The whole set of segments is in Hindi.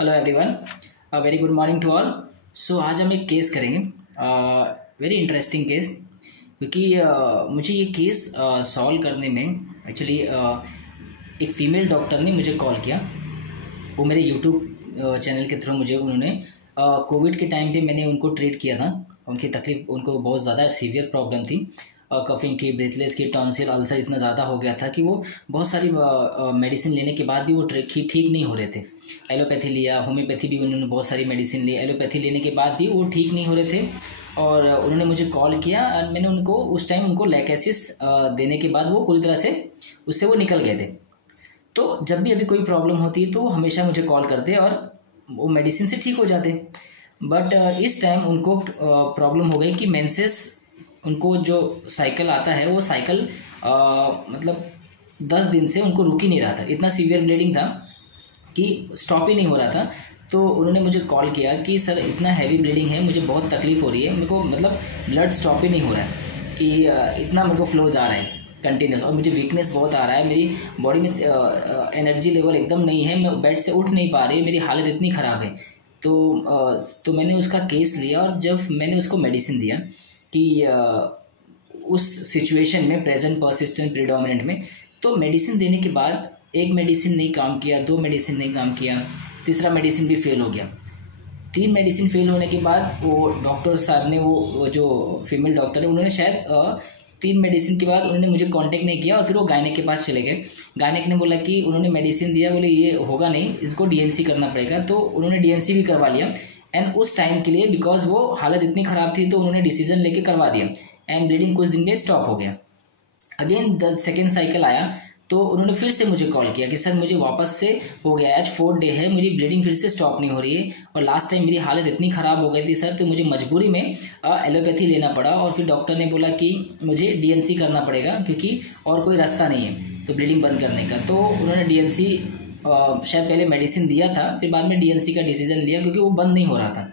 Hello everyone, very good morning to all. So आज हम एक केस करेंगे, वेरी इंटरेस्टिंग केस, क्योंकि मुझे ये केस सॉल्व करने में एक्चुअली एक फ़ीमेल डॉक्टर ने मुझे कॉल किया। वो मेरे यूट्यूब चैनल के थ्रू मुझे उन्होंने कोविड के टाइम पे मैंने उनको ट्रीट किया था। उनकी तकलीफ़, उनको बहुत ज़्यादा सीवियर प्रॉब्लम थी, कफिंग की, ब्रेथलेस की, टॉन्सिल, अल्सर इतना ज़्यादा हो गया था कि वो बहुत सारी मेडिसिन लेने के बाद भी वो ठीक नहीं हो रहे थे। एलोपैथी लिया, होम्योपैथी भी उन्होंने बहुत सारी मेडिसिन ली, एलोपैथी लेने के बाद भी वो ठीक नहीं हो रहे थे। और उन्होंने मुझे कॉल किया और मैंने उनको उस टाइम उनको लैकेसिस देने के बाद वो पूरी तरह से उससे वो निकल गए थे। तो जब भी अभी कोई प्रॉब्लम होती है तो वो हमेशा मुझे कॉल करते और वो मेडिसिन से ठीक हो जाते। बट इस टाइम उनको प्रॉब्लम हो गई कि मेंसेस, उनको जो साइकिल आता है वो साइकिल मतलब 10 दिन से उनको रुक ही नहीं रहा था। इतना सीवियर ब्लीडिंग था कि स्टॉप ही नहीं हो रहा था। तो उन्होंने मुझे कॉल किया कि सर इतना हैवी ब्लीडिंग है, मुझे बहुत तकलीफ़ हो रही है, मेरे को मतलब ब्लड स्टॉप ही नहीं हो रहा है कि इतना मेरे को फ्लोज आ रहा है कंटिन्यूस, और मुझे वीकनेस बहुत आ रहा है, मेरी बॉडी में एनर्जी लेवल एकदम नहीं है, मैं बेड से उठ नहीं पा रही, मेरी हालत इतनी ख़राब है। तो मैंने उसका केस लिया और जब मैंने उसको मेडिसिन दिया कि उस सिचुएशन में प्रेजेंट परसिस्टेंट प्रीडोमिनेंट में, तो मेडिसिन देने के बाद एक मेडिसिन नहीं काम किया, 2 मेडिसिन नहीं काम किया, तीसरा मेडिसिन भी फेल हो गया। 3 मेडिसिन फेल होने के बाद वो डॉक्टर साहब ने, वो जो फीमेल डॉक्टर है, उन्होंने शायद 3 मेडिसिन के बाद उन्होंने मुझे कांटेक्ट नहीं किया और फिर वो गायनेक के पास चले गए। गायनेक ने बोला कि उन्होंने मेडिसिन दिया, बोले ये होगा नहीं, इसको डीएनसी करना पड़ेगा। तो उन्होंने डीएनसी भी करवा लिया। एंड उस टाइम के लिए बिकॉज वो हालत इतनी ख़राब थी तो उन्होंने डिसीजन लेके करवा दिया एंड ब्लीडिंग कुछ दिन में स्टॉप हो गया। अगेन द सेकेंड साइकिल आया तो उन्होंने फिर से मुझे कॉल किया कि सर मुझे वापस से हो गया, आज 4th डे है, मेरी ब्लीडिंग फिर से स्टॉप नहीं हो रही है और लास्ट टाइम मेरी हालत इतनी ख़राब हो गई थी सर, तो मुझे मजबूरी में एलोपैथी लेना पड़ा। और फिर डॉक्टर ने बोला कि मुझे डीएनसी करना पड़ेगा क्योंकि और कोई रास्ता नहीं है तो ब्लीडिंग बंद करने का। तो उन्होंने डीएनसी शायद पहले मेडिसिन दिया था, फिर बाद में डीएनसी का डिसीजन लिया क्योंकि वो बंद नहीं हो रहा था।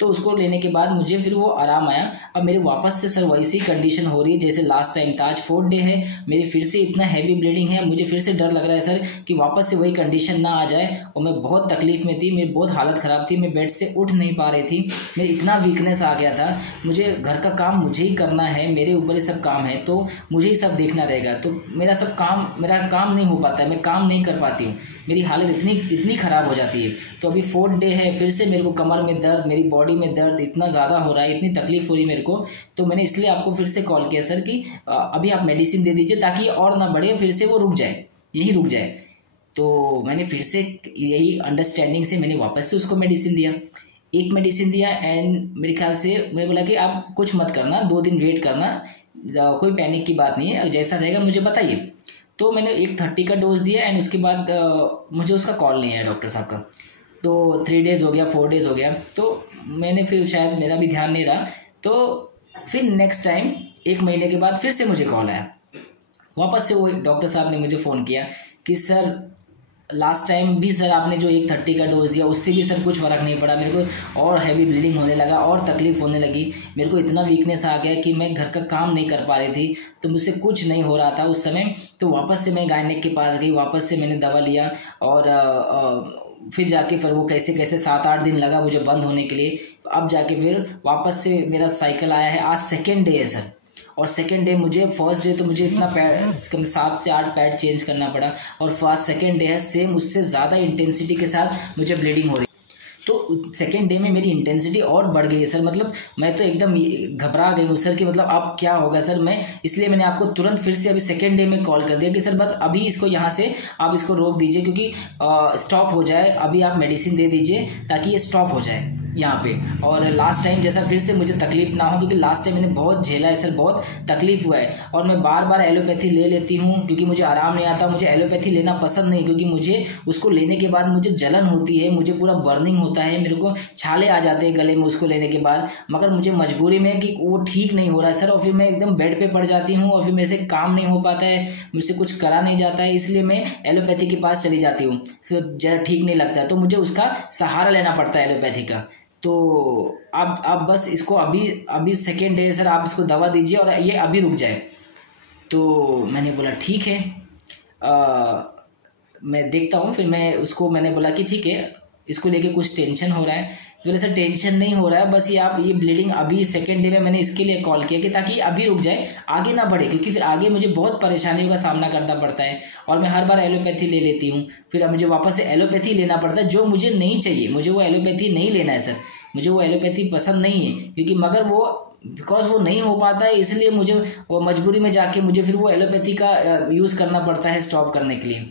तो उसको लेने के बाद मुझे फिर वो आराम आया। अब मेरे वापस से सर वैसी कंडीशन हो रही है जैसे लास्ट टाइम था। आज 4th डे है, मेरी फिर से इतना हैवी ब्लीडिंग है, मुझे फिर से डर लग रहा है सर कि वापस से वही कंडीशन ना आ जाए। और मैं बहुत तकलीफ़ में थी, मेरी बहुत हालत ख़राब थी, मैं बेड से उठ नहीं पा रही थी, मेरी इतना वीकनेस आ गया था, मुझे घर का काम मुझे ही करना है, मेरे ऊपर ही सब काम है, तो मुझे ही सब देखना रहेगा, तो मेरा काम नहीं हो पाता है, मैं काम नहीं कर पाती हूँ, मेरी हालत इतनी ख़राब हो जाती है। तो अभी 4th डे है, फिर से मेरे को कमर में दर्द, मेरी बॉडी में दर्द इतना ज़्यादा हो रहा है, इतनी तकलीफ़ हो रही है मेरे को। तो मैंने इसलिए आपको फिर से कॉल किया सर कि अभी आप मेडिसिन दे दीजिए ताकि और ना बढ़े, फिर से वो रुक जाए, यही रुक जाए। तो मैंने फिर से यही अंडरस्टैंडिंग से मैंने वापस से उसको मेडिसिन दिया, एक मेडिसिन दिया एंड मेरे ख्याल से मैंने बोला कि आप कुछ मत करना, 2 दिन वेट करना, कोई पैनिक की बात नहीं है, जैसा रहेगा मुझे बताइए। तो मैंने एक 30 का डोज दिया एंड उसके बाद मुझे उसका कॉल नहीं आया डॉक्टर साहब का। तो 3 डेज़ हो गया, 4 डेज़ हो गया, तो मैंने फिर शायद मेरा भी ध्यान नहीं रहा। तो फिर नेक्स्ट टाइम 1 महीने के बाद फिर से मुझे कॉल आया, वापस से वो डॉक्टर साहब ने मुझे फ़ोन किया कि सर लास्ट टाइम भी सर आपने जो एक 30 का डोज दिया उससे भी सर कुछ फ़र्क नहीं पड़ा, मेरे को और हैवी ब्लीडिंग होने लगा और तकलीफ़ होने लगी, मेरे को इतना वीकनेस आ गया कि मैं घर का काम नहीं कर पा रही थी, तो मुझसे कुछ नहीं हो रहा था उस समय। तो वापस से मैं गायनेक के पास गई, वापस से मैंने दवा लिया और फिर जाके फिर वो कैसे 7-8 दिन लगा मुझे बंद होने के लिए। अब जाके फिर वापस से मेरा साइकिल आया है। आज 2nd डे है सर, और 2nd डे मुझे, 1st डे तो मुझे इतना पैड, 7 से 8 पैड चेंज करना पड़ा, और 2nd डे है सेम उससे ज़्यादा इंटेंसिटी के साथ मुझे ब्लीडिंग हो रही। तो 2nd डे में मेरी इंटेंसिटी और बढ़ गई है सर, मतलब मैं तो एकदम घबरा गई हूँ सर कि मतलब अब क्या होगा सर। मैं इसलिए मैंने आपको तुरंत फिर से अभी 2nd डे में कॉल कर दिया कि सर बस अभी इसको यहाँ से आप इसको रोक दीजिए क्योंकि स्टॉप हो जाए, अभी आप मेडिसिन दे दीजिए ताकि ये स्टॉप हो जाए यहाँ पे, और लास्ट टाइम जैसा फिर से मुझे तकलीफ़ ना हो, क्योंकि लास्ट टाइम मैंने बहुत झेला है सर, बहुत तकलीफ़ हुआ है। और मैं बार बार एलोपैथी ले लेती हूँ क्योंकि मुझे आराम नहीं आता, मुझे एलोपैथी लेना पसंद नहीं, क्योंकि मुझे उसको लेने के बाद मुझे जलन होती है, मुझे पूरा बर्निंग होता है, मेरे को छाले आ जाते हैं गले में उसको लेने के बाद। मगर मुझे मजबूरी में कि वो ठीक नहीं हो रहा है सर, और फिर मैं एकदम बेड पर पड़ जाती हूँ और फिर मेरे से काम नहीं हो पाता है, मुझसे कुछ करा नहीं जाता है, इसलिए मैं एलोपैथी के पास चली जाती हूँ, फिर ज़रा ठीक नहीं लगता है तो मुझे उसका सहारा लेना पड़ता है एलोपैथी का। तो आप बस इसको अभी 2nd डे सर आप इसको दवा दीजिए और ये अभी रुक जाए। तो मैंने बोला ठीक है, मैं देखता हूँ। फिर मैंने बोला कि ठीक है, इसको लेके कुछ टेंशन हो रहा है? तो बोले सर टेंशन नहीं हो रहा है, बस ये आप ये ब्लीडिंग अभी सेकेंड डे में मैंने इसके लिए कॉल किया कि ताकि अभी रुक जाए, आगे ना बढ़े, क्योंकि फिर आगे मुझे बहुत परेशानियों का सामना करना पड़ता है और मैं हर बार एलोपैथी ले लेती हूँ, फिर अब मुझे वापस से एलोपैथी लेना पड़ता है जो मुझे नहीं चाहिए। मुझे वो एलोपैथी नहीं लेना है सर, मुझे वो एलोपैथी पसंद नहीं है, क्योंकि मगर वो बिकॉज वो नहीं हो पाता है इसलिए मुझे वो मजबूरी में जाके मुझे फिर वो एलोपैथी का यूज़ करना पड़ता है स्टॉप करने के लिए।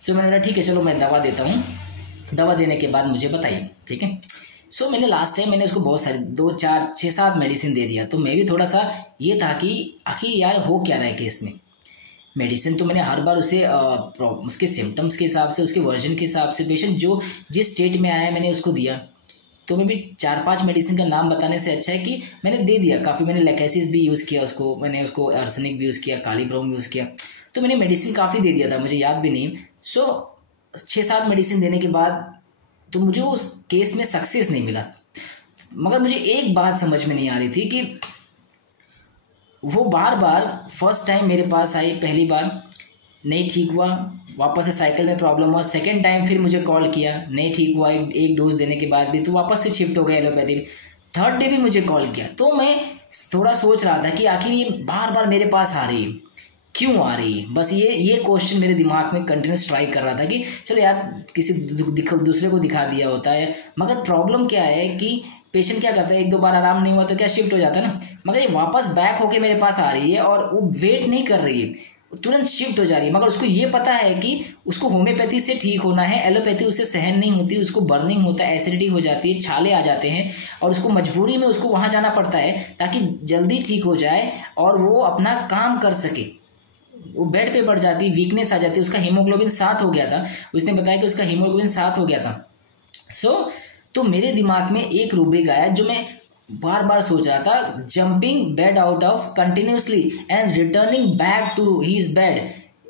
सो मैंने बोला ठीक है चलो मैं दवा देता हूँ, दवा देने के बाद मुझे बताइए, ठीक है। सो मैंने लास्ट टाइम मैंने उसको बहुत सारी 2 4 6 7 मेडिसिन दे दिया, तो मैं भी थोड़ा सा ये था कि आखिर यार हो क्या रहा है केस में। मेडिसिन तो मैंने हर बार उसे उसके सिम्टम्स के हिसाब से, उसके वर्जन के हिसाब से, पेशेंट जो जिस स्टेट में आया है मैंने उसको दिया। तो मैं भी 4-5 मेडिसिन का नाम बताने से अच्छा है कि मैंने दे दिया काफ़ी। मैंने लैकेसिस भी यूज़ किया उसको, मैंने उसको आर्सेनिक भी यूज़ किया, काली ब्रोम यूज़ किया, तो मैंने मेडिसिन काफ़ी दे दिया था, मुझे याद भी नहीं। सो 6-7 मेडिसिन देने के बाद तो मुझे उस केस में सक्सेस नहीं मिला। मगर मुझे एक बात समझ में नहीं आ रही थी कि वो बार बार फर्स्ट टाइम मेरे पास आई, पहली बार नहीं ठीक हुआ, वापस से साइकिल में प्रॉब्लम हुआ, सेकंड टाइम फिर मुझे कॉल किया, नहीं ठीक हुआ, एक डोज देने के बाद भी, तो वापस से शिफ्ट हो गया एलोपैथी। थर्ड डे भी मुझे कॉल किया, तो मैं थोड़ा सोच रहा था कि आखिर ये बार बार मेरे पास आ रही है, क्यों आ रही है। बस ये क्वेश्चन मेरे दिमाग में कंटिन्यूस स्ट्राइक कर रहा था कि चलो यार किसी दूसरे को दिखा दिया होता है। मगर प्रॉब्लम क्या है कि पेशेंट क्या करता है, 1-2 बार आराम नहीं हुआ तो क्या शिफ्ट हो जाता है ना, मगर ये वापस बैक होके मेरे पास आ रही है और वो वेट नहीं कर रही है, तुरंत शिफ्ट हो जा रही है। मगर उसको ये पता है कि उसको होम्योपैथी से ठीक होना है, एलोपैथी उससे सहन नहीं होती, उसको बर्निंग होता है, एसिडिटी हो जाती है, छाले आ जाते हैं और उसको मजबूरी में उसको वहाँ जाना पड़ता है ताकि जल्दी ठीक हो जाए और वो अपना काम कर सके। वो बेड पे पड़ जाती, वीकनेस आ जाती, उसका हीमोग्लोबिन 7 हो गया था, उसने बताया कि उसका हीमोग्लोबिन 7 हो गया था। तो मेरे दिमाग में एक रूब्रिक आया जो मैं बार बार सोच रहा था, jumping bed out of continuously and returning back to his bed.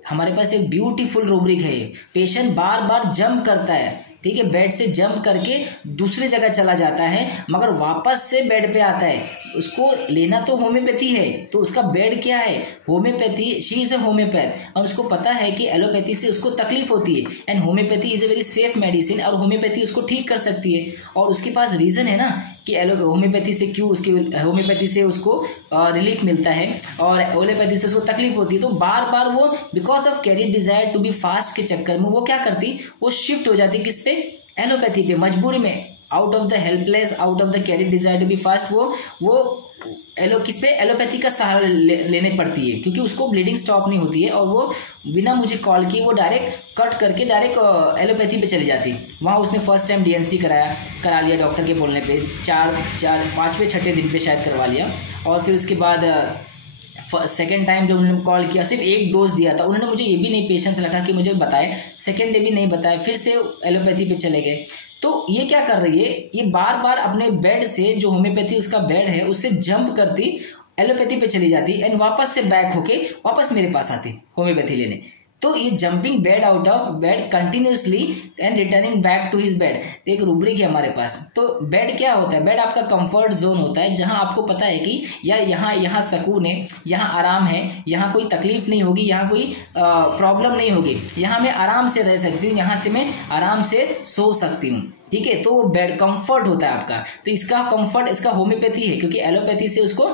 हमारे पास एक ब्यूटीफुल रूब्रिक है, पेशेंट बार बार जंप करता है, ठीक है, बेड से जंप करके दूसरी जगह चला जाता है मगर वापस से बेड पे आता है। उसको लेना तो होम्योपैथी है, तो उसका बेड क्या है, homeopathy. She is a homeopath और उसको पता है कि एलोपैथी से उसको तकलीफ होती है and homeopathy is a very safe medicine और होम्योपैथी उसको ठीक कर सकती है। और उसके पास रीज़न है ना कि होम्योपैथी से क्यों उसकी होम्योपैथी से उसको रिलीफ मिलता है और एलोपैथी से उसको तकलीफ होती है। तो बार बार वो because of carry desire to be fast के चक्कर में वो क्या करती, वो शिफ्ट हो जाती किस पे, एलोपैथी पे, मजबूरी में, out of the helpless, out of the carry desire to be fast वो किस पे, एलोपैथी का सहारा लेने पड़ती है क्योंकि उसको ब्लीडिंग स्टॉप नहीं होती है और वो बिना मुझे कॉल किए वो डायरेक्ट कट करके डायरेक्ट एलोपैथी पे चली जाती। वहाँ उसने फर्स्ट टाइम डीएनसी करा लिया डॉक्टर के बोलने पे, 5वें 6ठे दिन पे शायद करवा लिया और फिर उसके बाद सेकेंड टाइम जब उन्होंने कॉल किया सिर्फ एक डोज दिया था, उन्होंने मुझे ये भी नहीं पेशेंस रखा कि मुझे बताए, सेकेंड डे भी नहीं बताया, फिर से एलोपैथी पे चले गए। तो ये क्या कर रही है, ये बार बार अपने बेड से, जो होम्योपैथी उसका बेड है उससे जंप करती, एलोपैथी पे चली जाती एंड वापस से बैक होके वापस मेरे पास आती होम्योपैथी लेने। तो ये jumping bed out of bed continuously and returning back to his bed, तो एक रूब्रिक है हमारे पास। तो बेड क्या होता है, बेड आपका कंफर्ट जोन होता है जहां आपको पता है कि यार यहाँ सुकून है, यहाँ आराम है, यहाँ कोई तकलीफ नहीं होगी, यहाँ कोई प्रॉब्लम नहीं होगी, यहाँ मैं आराम से रह सकती हूँ, यहाँ से मैं आराम से सो सकती हूँ, ठीक है। तो वो बेड कंफर्ट होता है आपका। तो इसका कंफर्ट इसका होम्योपैथी है क्योंकि एलोपैथी से उसको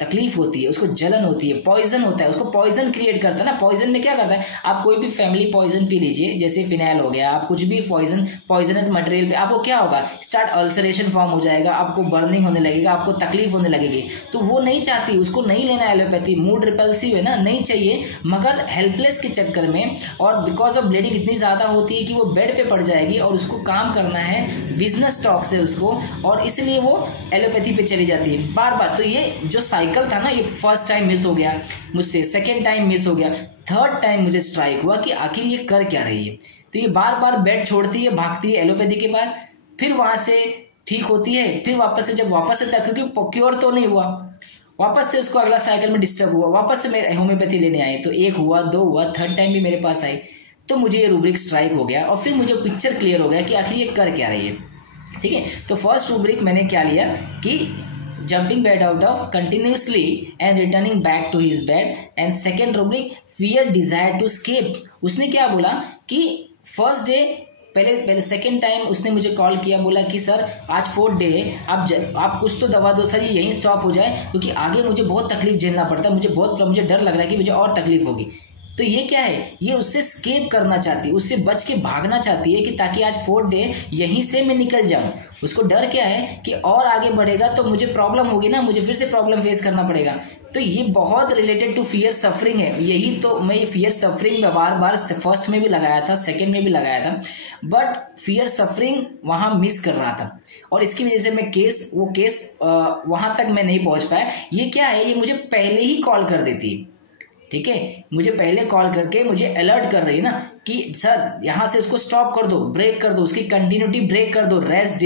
तकलीफ होती है, उसको जलन होती है, पॉइजन होता है, उसको पॉइजन क्रिएट करता है ना। पॉइजन में क्या करता है, आप कोई भी फैमिली पॉइजन पी लीजिए, जैसे फिनाइल हो गया, आप कुछ भी पॉइजनस मटेरियल पे, आपको क्या होगा, स्टार्ट अल्सरेशन फॉर्म हो जाएगा, आपको बर्निंग होने लगेगा, आपको तकलीफ होने लगेगी। तो वो नहीं चाहती, उसको नहीं लेना एलोपैथी, मूड रिपल्सिव है ना, नहीं चाहिए। मगर हेल्पलेस के चक्कर में और बिकॉज ऑफ ब्लीडिंग इतनी ज़्यादा होती है कि वो बेड पे पड़ जाएगी और उसको काम करना है बिजनेस टॉक से उसको, और इसलिए वो एलोपैथी पे चली जाती है बार बार। तो ये जो साइकिल था ना, ये फर्स्ट टाइम मिस हो गया मुझसे, सेकेंड टाइम मिस हो गया, थर्ड टाइम मुझे स्ट्राइक हुआ कि आखिर ये कर क्या रही है। तो ये बार बार बेड छोड़ती है, भागती है एलोपैथी के पास, फिर वहाँ से ठीक होती है, फिर वापस से जब वापस से, क्योंकि क्योर तो नहीं हुआ, वापस से उसको अगला साइकिल में डिस्टर्ब हुआ, वापस से मैं होम्योपैथी लेने आए, तो 1 हुआ 2 हुआ, थर्ड टाइम भी मेरे पास आई। तो मुझे ये रूब्रिक स्ट्राइक हो गया और फिर मुझे पिक्चर क्लियर हो गया कि आखिर ये कर क्या रही है, ठीक है। तो फर्स्ट रूब्रिक मैंने क्या लिया कि jumping bed out of continuously and returning back to his bed, and second rubric fear desire to escape। उसने क्या बोला कि फर्स्ट डे पहले सेकंड टाइम उसने मुझे कॉल किया, बोला कि सर आज 4th डे है, आप कुछ तो दवा दो सर, ये यहीं स्टॉप हो जाए, क्योंकि आगे मुझे बहुत तकलीफ झेलना पड़ता है, मुझे डर लग रहा है कि मुझे और तकलीफ होगी। तो ये क्या है, ये उससे स्केप करना चाहती है, उससे बच के भागना चाहती है कि ताकि आज 4th डे यहीं से मैं निकल जाऊं। उसको डर क्या है कि और आगे बढ़ेगा तो मुझे प्रॉब्लम होगी ना, मुझे फिर से प्रॉब्लम फेस करना पड़ेगा। तो ये बहुत रिलेटेड टू फियर सफरिंग है। यही तो मैं फियर सफरिंग में बार बार फर्स्ट में भी लगाया था, सेकेंड में भी लगाया था, बट फियर सफरिंग वहाँ मिस कर रहा था और इसकी वजह से मैं वो केस वहाँ तक मैं नहीं पहुँच पाया। ये क्या है, ये मुझे पहले ही कॉल कर देती है, ठीक है, मुझे पहले कॉल करके मुझे अलर्ट कर रही है ना कि सर यहाँ से उसको स्टॉप कर दो, ब्रेक कर दो, उसकी कंटिन्यूटी ब्रेक कर दो। रेस्ट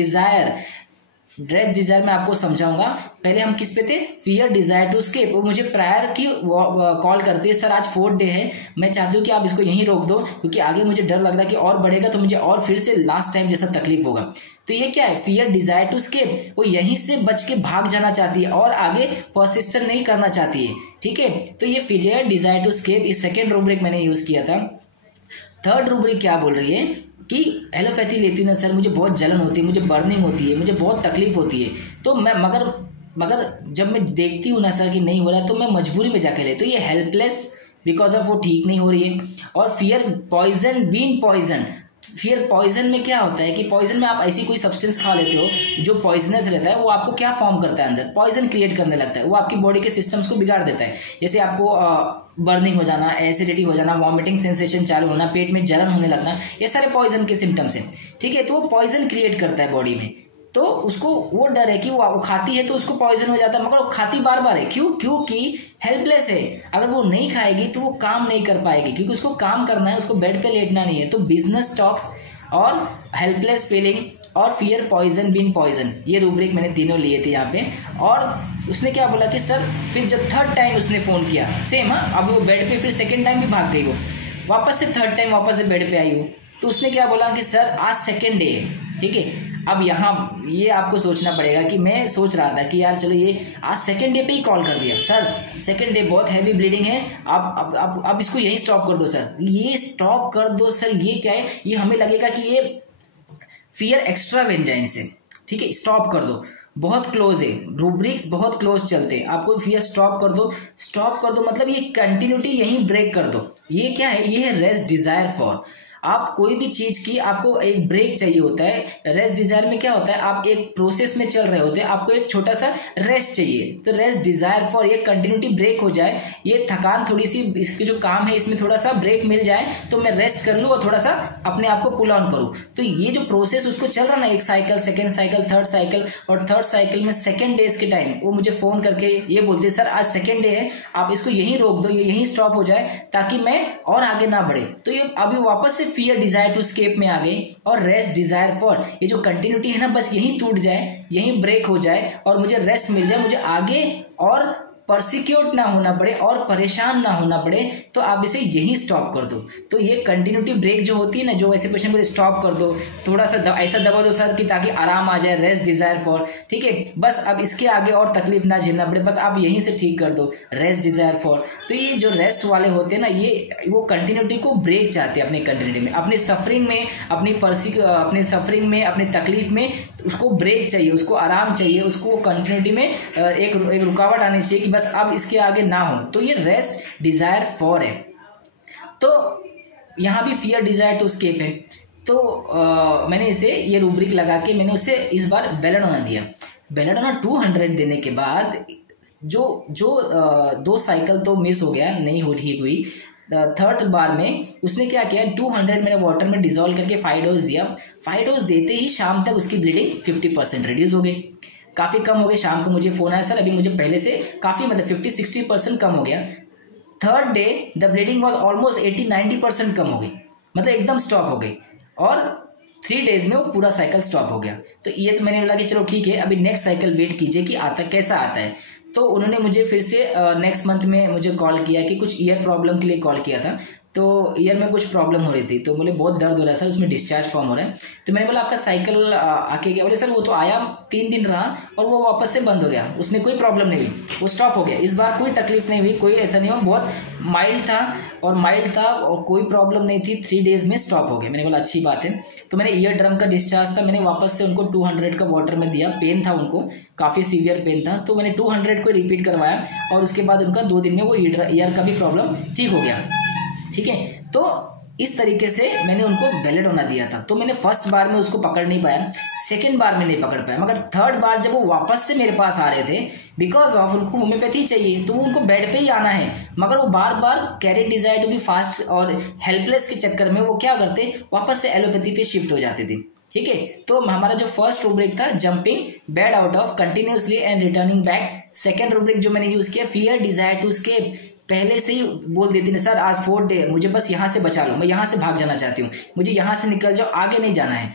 डिजायर मैं आपको समझाऊंगा। पहले हम किस पे थे, फियर डिजायर टू स्केप। वो मुझे प्रायर की कॉल करती है, सर आज 4th डे है, मैं चाहती हूँ कि आप इसको यहीं रोक दो, क्योंकि आगे मुझे डर लग रहा है कि और बढ़ेगा तो मुझे और फिर से लास्ट टाइम जैसा तकलीफ होगा। तो ये क्या है, फियर डिजायर टू स्केप। वो यहीं से बच के भाग जाना चाहती है और आगे परसिस्टेंट नहीं करना चाहती है, ठीक है। तो ये फियर डिजायर टू स्केप, इस सेकेंड रूब्रिक मैंने यूज किया था। थर्ड रूब्रिक क्या बोल रही है कि एलोपैथी लेती ना सर, मुझे बहुत जलन होती है, मुझे बर्निंग होती है, मुझे बहुत तकलीफ होती है, तो मैं मगर जब मैं देखती हूँ ना सर कि नहीं हो रहा, तो मैं मजबूरी में जाके लेती हूँ। ये हेल्पलेस बिकॉज ऑफ वो ठीक नहीं हो रही है। और फियर पॉइजन, फियर पॉइजन में क्या होता है कि पॉइजन में आप ऐसी कोई सब्सटेंस खा लेते हो जो पॉइजनस रहता है, वो आपको क्या फॉर्म करता है, अंदर पॉइजन क्रिएट करने लगता है, वो आपकी बॉडी के सिस्टम्स को बिगाड़ देता है। जैसे आपको बर्निंग हो जाना, एसिडिटी हो जाना, वॉमिटिंग सेंसेशन चालू होना, पेट में जलन होने लगना, ये सारे पॉइजन के सिम्टम्स हैं, ठीक है। तो वो पॉइजन क्रिएट करता है बॉडी में, तो उसको वो डर है कि वो खाती है तो उसको पॉइजन हो जाता है, मगर वो खाती बार बार है, क्योंकि हेल्पलेस है। अगर वो नहीं खाएगी तो वो काम नहीं कर पाएगी, क्योंकि उसको काम करना है, उसको बेड पे लेटना नहीं है। तो बिजनेस टॉक्स और हेल्पलेस फीलिंग और फियर पॉइजन, ये रूब्रिक मैंने तीनों लिए थे यहाँ पे। और उसने क्या बोला कि सर फिर जब 3rd टाइम उसने फ़ोन किया, सेम, हाँ, अब वो बेड पे फिर 2nd टाइम भी भाग गई, वो वापस से 3rd टाइम वापस से बेड पे आई हो, तो उसने क्या बोला कि सर आज 2nd डे है, ठीक है। अब यहाँ ये आपको सोचना पड़ेगा कि मैं सोच रहा था कि यार चलो ये आज 2nd डे पे ही कॉल कर दिया, सर 2nd डे बहुत हैवी ब्लीडिंग है, अब इसको यहीं स्टॉप कर दो सर, ये स्टॉप कर दो सर। ये क्या है, ये हमें लगेगा कि ये फियर एक्स्ट्रा वेंजाइन से, ठीक है, स्टॉप कर दो, बहुत क्लोज है, रूब्रिक्स बहुत क्लोज चलते हैं। आपको फियर स्टॉप कर दो मतलब ये कंटिन्यूटी यहीं ब्रेक कर दो। ये क्या है, ये है रेस्ट डिजायर फॉर। आप कोई भी चीज की आपको एक ब्रेक चाहिए होता है। रेस्ट डिजायर में क्या होता है, आप एक प्रोसेस में चल रहे होते हैं, आपको एक छोटा सा रेस्ट चाहिए, तो रेस्ट डिजायर फॉर ये कंटिन्यूटी ब्रेक हो जाए, ये थकान थोड़ी सी, इसके जो काम है इसमें थोड़ा सा ब्रेक मिल जाए, तो मैं रेस्ट कर लूँ और थोड़ा सा अपने आप को पुल ऑन करूँ। तो ये जो प्रोसेस उसको चल रहा ना, एक cycle, 2nd cycle, 3rd cycle, और 3rd साइकिल में 2nd डेज के टाइम वो मुझे फोन करके ये बोलते सर आज 2nd डे है, आप इसको यहीं रोक दो, ये यहीं स्टॉप हो जाए ताकि मैं और आगे ना बढ़े। तो ये अभी वापस से फियर डिजायर टू स्केप में आ गई और रेस्ट डिजायर फॉर, ये जो कंटिन्यूटी है ना बस यहीं टूट जाए, यहीं ब्रेक हो जाए और मुझे रेस्ट मिल जाए, मुझे आगे और परसिक्यूट ना होना पड़े और परेशान ना होना पड़े, तो आप इसे यहीं स्टॉप कर दो। तो ये कंटिन्यूटी ब्रेक जो होती है ना, जो ऐसे पेशेंट को स्टॉप कर दो, थोड़ा सा ऐसा दबा दो सर कि ताकि आराम आ जाए, रेस्ट डिजायर फॉर, ठीक है, बस अब इसके आगे और तकलीफ ना झेलना पड़े, बस आप यहीं से ठीक कर दो, रेस्ट डिजायर फॉर। तो ये जो रेस्ट वाले होते हैं ना, ये वो कंटिन्यूटी को ब्रेक चाहते हैं अपने कंटिन्यूटी में, अपने सफरिंग में, अपने सफरिंग में, अपनी तकलीफ में, उसको ब्रेक चाहिए, उसको आराम चाहिए, उसको कंटिन्यूटी में एक रुकावट आनी चाहिए कि बस अब इसके आगे ना हो। तो ये रेस्ट डिजायर फॉर है। तो यहाँ भी फियर डिजायर टू स्केप है। तो मैंने इसे ये रूब्रिक लगा के मैंने उसे इस बार बेलाडोना दिया। बेलाडोना 200 देने के बाद जो 2 साइकिल तो मिस हो गया, नहीं हो ठीक हुई। 3rd बार में उसने क्या किया, 200 मैंने वाटर में डिजोल्व करके 5 डोज दिया। 5 डोज देते ही शाम तक उसकी ब्लीडिंग 50% रिड्यूस हो गई, काफ़ी कम हो गई। शाम को मुझे फ़ोन आया, सर अभी मुझे पहले से काफ़ी मतलब 50-60% कम हो गया। 3rd day the bleeding was almost 80-90% कम हो गई, मतलब एकदम स्टॉप हो गई और 3 डेज में वो पूरा साइकिल स्टॉप हो गया। तो ये तो मैंने बोला कि चलो ठीक है, अभी नेक्स्ट साइकिल वेट कीजिए कि कैसा आता है। तो उन्होंने मुझे फिर से नेक्स्ट मंथ में मुझे कॉल किया कि कुछ ईयर प्रॉब्लम के लिए कॉल किया था। तो ईयर में कुछ प्रॉब्लम हो रही थी, तो बोले बहुत दर्द हो रहा है सर, उसमें डिस्चार्ज फॉर्म हो रहा है। तो मैंने बोला आपका साइकिल आके गया? बोले सर वो तो आया 3 दिन रहा और वो वापस से बंद हो गया, उसमें कोई प्रॉब्लम नहीं हुई, वो स्टॉप हो गया। इस बार कोई तकलीफ नहीं हुई, कोई ऐसा नहीं हुआ, बहुत माइल्ड था और कोई प्रॉब्लम नहीं थी, 3 डेज में स्टॉप हो गया। मैंने बोला अच्छी बात है। तो मैंने ईयर ड्रम का डिस्चार्ज था, मैंने वापस से उनको 200 का वाटर में दिया, पेन था उनको, काफ़ी सीवियर पेन था, तो मैंने 200 को रिपीट करवाया और उसके बाद उनका 2 दिन में वो ईयर का भी प्रॉब्लम ठीक हो गया। ठीक है, तो इस तरीके से मैंने उनको बेलेडोना दिया था। तो मैंने फर्स्ट बार में उसको पकड़ नहीं पाया, सेकंड बार में नहीं पकड़ पाया, मगर थर्ड बार जब वो वापस से मेरे पास आ रहे थे, बिकॉज ऑफ उनको होम्योपैथी चाहिए, तो वो उनको बेड पे ही आना है, मगर वो बार बार carry desire to be fast और हेल्पलेस के चक्कर में वो क्या करते, वापस से एलोपैथी पे शिफ्ट हो जाते थे। ठीक है, तो हमारा जो फर्स्ट रूब्रिक था jumping bed out of continuously and returning back. Second rubric जो मैंने यूज किया फियर डिजायर टू एस्केप, पहले से ही बोल देती ना सर आज 4th डे, मुझे बस यहाँ से बचा लो, मैं यहाँ से भाग जाना चाहती हूँ, मुझे यहाँ से निकल जाओ, आगे नहीं जाना है।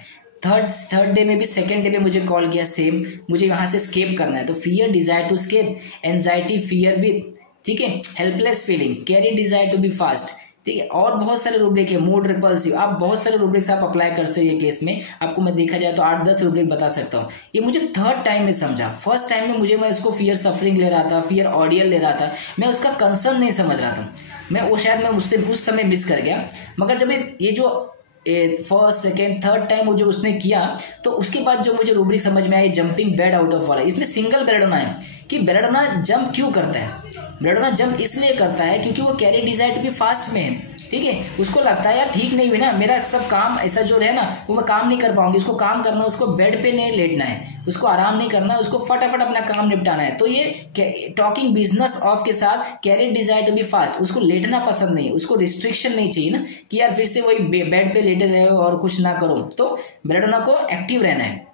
थर्ड डे में भी, सेकंड डे में मुझे कॉल किया सेम, मुझे यहाँ से स्केप करना है। तो fear desire to escape, anxiety fear with, ठीक है, helpless feeling, carry desire to be fast. ठीक है, और बहुत सारे रूब्रिक है, मूड रिपल्सिव, आप बहुत सारे रूब्रिक्स आप अप्लाई कर सकते हो ये केस में। आपको मैं देखा जाए तो 8-10 रूब्रिक बता सकता हूँ। ये मुझे थर्ड टाइम में समझा, फर्स्ट टाइम में मैं इसको फियर सफरिंग ले रहा था, फियर ऑडियल ले रहा था, मैं उसका कंसर्न नहीं समझ रहा था, मैं शायद मैं उससे उस समय मिस कर गया। मगर जब ये जो फर्स्ट सेकेंड थर्ड टाइम जो उसने किया, तो उसके बाद जो मुझे रूब्रिक समझ में आई जंपिंग बेड आउट ऑफ वाला, इसमें सिंगल बेलेडोना है कि बेलेडोना जंप क्यों करता है। बेलेडोना जंप इसलिए करता है क्योंकि वो carry desire to be fast में है। ठीक है, उसको लगता है यार ठीक नहीं हुई ना, मेरा सब काम ऐसा जो है ना वो मैं काम नहीं कर पाऊंगी, उसको काम करना, उसको बेड पे नहीं लेटना है, उसको आराम नहीं करना, उसको फटाफट अपना काम निपटाना है। तो ये टॉकिंग बिजनेस ऑफ के साथ carry desire to be fast, उसको लेटना पसंद नहीं है, उसको रिस्ट्रिक्शन नहीं चाहिए ना कि यार फिर से वही बेड पे लेटे रहे हो और कुछ ना करो। तो बेलेडोना को एक्टिव रहना है,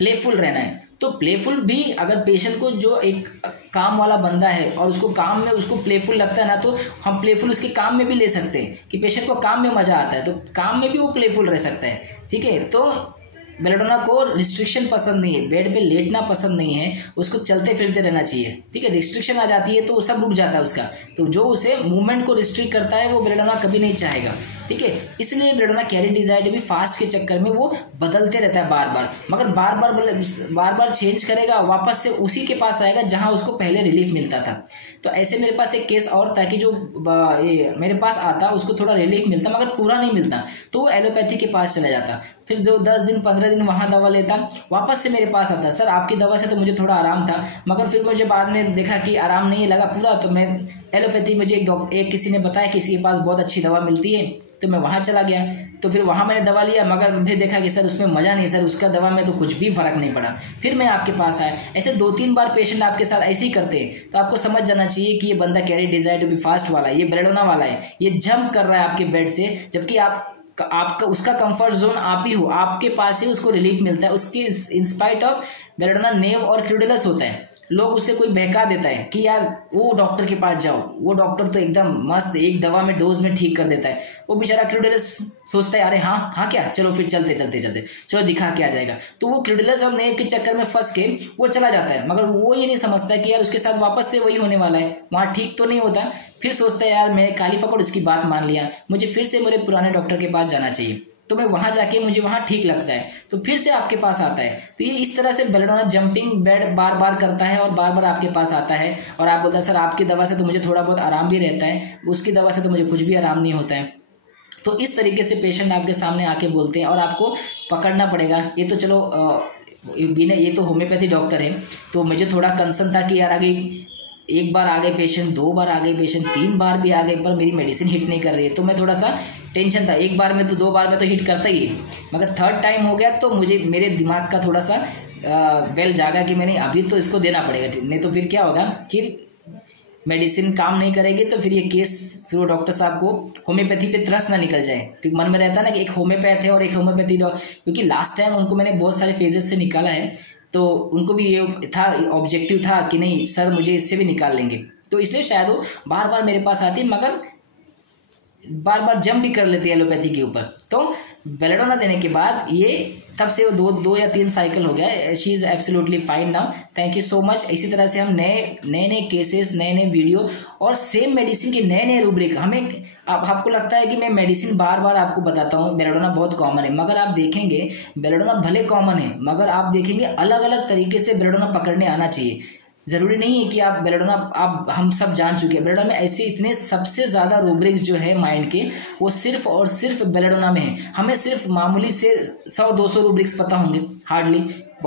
प्लेफुल रहना है। तो प्लेफुल भी अगर पेशेंट को, जो एक काम वाला बंदा है और उसको काम में उसको प्लेफुल लगता है ना, तो हम प्लेफुल उसके काम में भी ले सकते हैं कि पेशेंट को काम में मजा आता है, तो काम में भी वो प्लेफुल रह सकता है। ठीक है, तो बेलेडोना को रिस्ट्रिक्शन पसंद नहीं है, बेड पे लेटना पसंद नहीं है, उसको चलते फिरते रहना चाहिए। ठीक है, रिस्ट्रिक्शन आ जाती है तो वो सब रुक जाता है उसका, तो जो उसे मूवमेंट को रिस्ट्रिक्ट करता है वो बेलेडोना कभी नहीं चाहेगा। ठीक है, इसलिए belladonna carry desire to be fast के चक्कर में वो बदलते रहता है बार बार, मगर बार बार चेंज करेगा, वापस से उसी के पास आएगा जहां उसको पहले रिलीफ मिलता था। तो ऐसे मेरे पास एक केस और था कि जो मेरे पास आता उसको थोड़ा रिलीफ मिलता मगर पूरा नहीं मिलता, तो वो एलोपैथी के पास चला जाता, फिर जो 10 दिन 15 दिन वहाँ दवा लेता, वापस से मेरे पास आता, सर आपकी दवा से तो मुझे थोड़ा आराम था, मगर फिर मुझे बाद में देखा कि आराम नहीं लगा पूरा, तो मैं एलोपैथी, मुझे एक किसी ने बताया कि इसके पास बहुत अच्छी दवा मिलती है, तो मैं वहाँ चला गया। तो फिर वहाँ मैंने दवा लिया, मगर फिर देखा कि सर उसमें मज़ा नहीं, सर उसका दवा में तो कुछ भी फ़र्क नहीं पड़ा, फिर मैं आपके पास आया। ऐसे 2-3 बार पेशेंट आपके साथ ऐसे ही करते हैं, तो आपको समझ जाना चाहिए कि ये बंदा carry desire to be fast वाला है, ये बेलेडोना वाला है, ये जंप कर रहा है आपके बेड से, जबकि आपका उसका कंफर्ट जोन आप ही हो, आपके पास ही उसको रिलीफ मिलता है। उसकी इंस्पाइट ऑफ बेलेडोना नेव और क्रूडुलस होता है, लोग उससे कोई बहका देता है कि यार वो डॉक्टर के पास जाओ, वो डॉक्टर तो एकदम मस्त एक दवा में डोज में ठीक कर देता है, वो बेचारा क्रूडुलस सोचता है अरे हाँ क्या, चलो फिर चलते चलो दिखा के आ जाएगा, तो वो क्रूडुलस और नेव के चक्कर में फंस के वो चला जाता है, मगर वो ये नहीं समझता कि यार उसके साथ वापस से वही होने वाला है, वहाँ ठीक तो नहीं होता, फिर सोचता है यार मैंने काली फकड़ उसकी बात मान लिया, मुझे फिर से मेरे पुराने डॉक्टर के पास जाना चाहिए, तो मैं वहाँ जाके मुझे वहाँ ठीक लगता है, तो फिर से आपके पास आता है। तो ये इस तरह से बेलेडोना जंपिंग बेड बार बार करता है और बार बार आपके पास आता है, और आप बोलता है सर आपकी दवा से तो मुझे थोड़ा बहुत आराम भी रहता है, उसकी दवा से तो मुझे कुछ भी आराम नहीं होता है। तो इस तरीके से पेशेंट आपके सामने आके बोलते हैं और आपको पकड़ना पड़ेगा। ये तो चलो बिना, ये तो होम्योपैथी डॉक्टर है, तो मुझे थोड़ा कंसर्न था कि यार आगे एक बार आ गए पेशेंट, 2 बार आ गए पेशेंट, 3 बार भी आ गए, पर मेरी मेडिसिन हिट नहीं कर रही है, तो मैं थोड़ा सा टेंशन था। एक बार में तो 2 बार में तो हिट करता ही है, मगर थर्ड टाइम हो गया तो मुझे मेरे दिमाग का थोड़ा सा बेल जागा कि मैंने अभी तो इसको देना पड़ेगा, नहीं तो फिर क्या होगा, फिर मेडिसिन काम नहीं करेगी, तो फिर ये केस, फिर वो डॉक्टर साहब को होम्योपैथी पे त्रस्त ना निकल जाए, क्योंकि मन में रहता है ना कि एक होम्योपैथ है और एक होम्योपैथी, क्योंकि लास्ट टाइम उनको मैंने बहुत सारे फेजेस से निकाला है, तो उनको भी ये था, ऑब्जेक्टिव था कि नहीं सर मुझे इससे भी निकाल लेंगे, तो इसलिए शायद वो बार बार मेरे पास आती, मगर बार बार जंप भी कर लेती है एलोपैथी के ऊपर। तो बेलेडोना देने के बाद ये तब से वो दो या तीन साइकिल हो गया। She is absolutely fine now. Thank you so much. इसी तरह से हम नए केसेस, नए वीडियो और सेम मेडिसिन के नए रूब्रिक हमें आपको लगता है कि मैं मेडिसिन बार बार आपको बताता हूँ, बेलेडोना बहुत कॉमन है, मगर आप देखेंगे बेलेडोना भले कॉमन है मगर आप देखेंगे अलग अलग तरीके से बेलेडोना पकड़ने आना चाहिए। ज़रूरी नहीं है कि आप बेलेडोना हम सब जान चुके हैं। बेलेडोना में ऐसे इतने सबसे ज़्यादा रूब्रिक्स जो है माइंड के वो सिर्फ और सिर्फ बेलेडोना में है। हमें सिर्फ मामूली से 100-200 रूब्रिक्स पता होंगे हार्डली।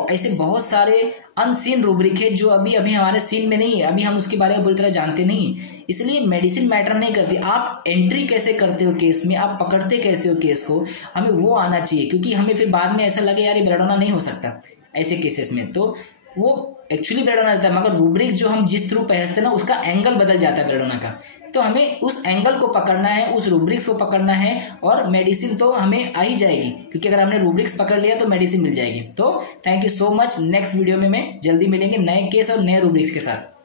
ऐसे बहुत सारे अनसीन रूब्रिक है जो अभी हमारे सीन में नहीं है, अभी हम उसके बारे में पूरी तरह जानते नहीं हैं। इसलिए मेडिसिन मैटर नहीं करती, आप एंट्री कैसे करते हो केस में, आप पकड़ते कैसे हो केस को, हमें वो आना चाहिए। क्योंकि हमें फिर बाद में ऐसा लगे यार ये बेलेडोना नहीं हो सकता ऐसे केसेस में, तो वो एक्चुअली बेलेडोना रहता है मगर रूब्रिक्स जो हम जिस थ्रू पहनते हैं ना उसका एंगल बदल जाता है बेलेडोना का। तो हमें उस एंगल को पकड़ना है, उस रूब्रिक्स को पकड़ना है और मेडिसिन तो हमें आ ही जाएगी, क्योंकि अगर हमने रूब्रिक्स पकड़ लिया तो मेडिसिन मिल जाएगी। तो thank you so much. Next video में मैं जल्दी मिलेंगे नए केस और नए रूब्रिक्स के साथ।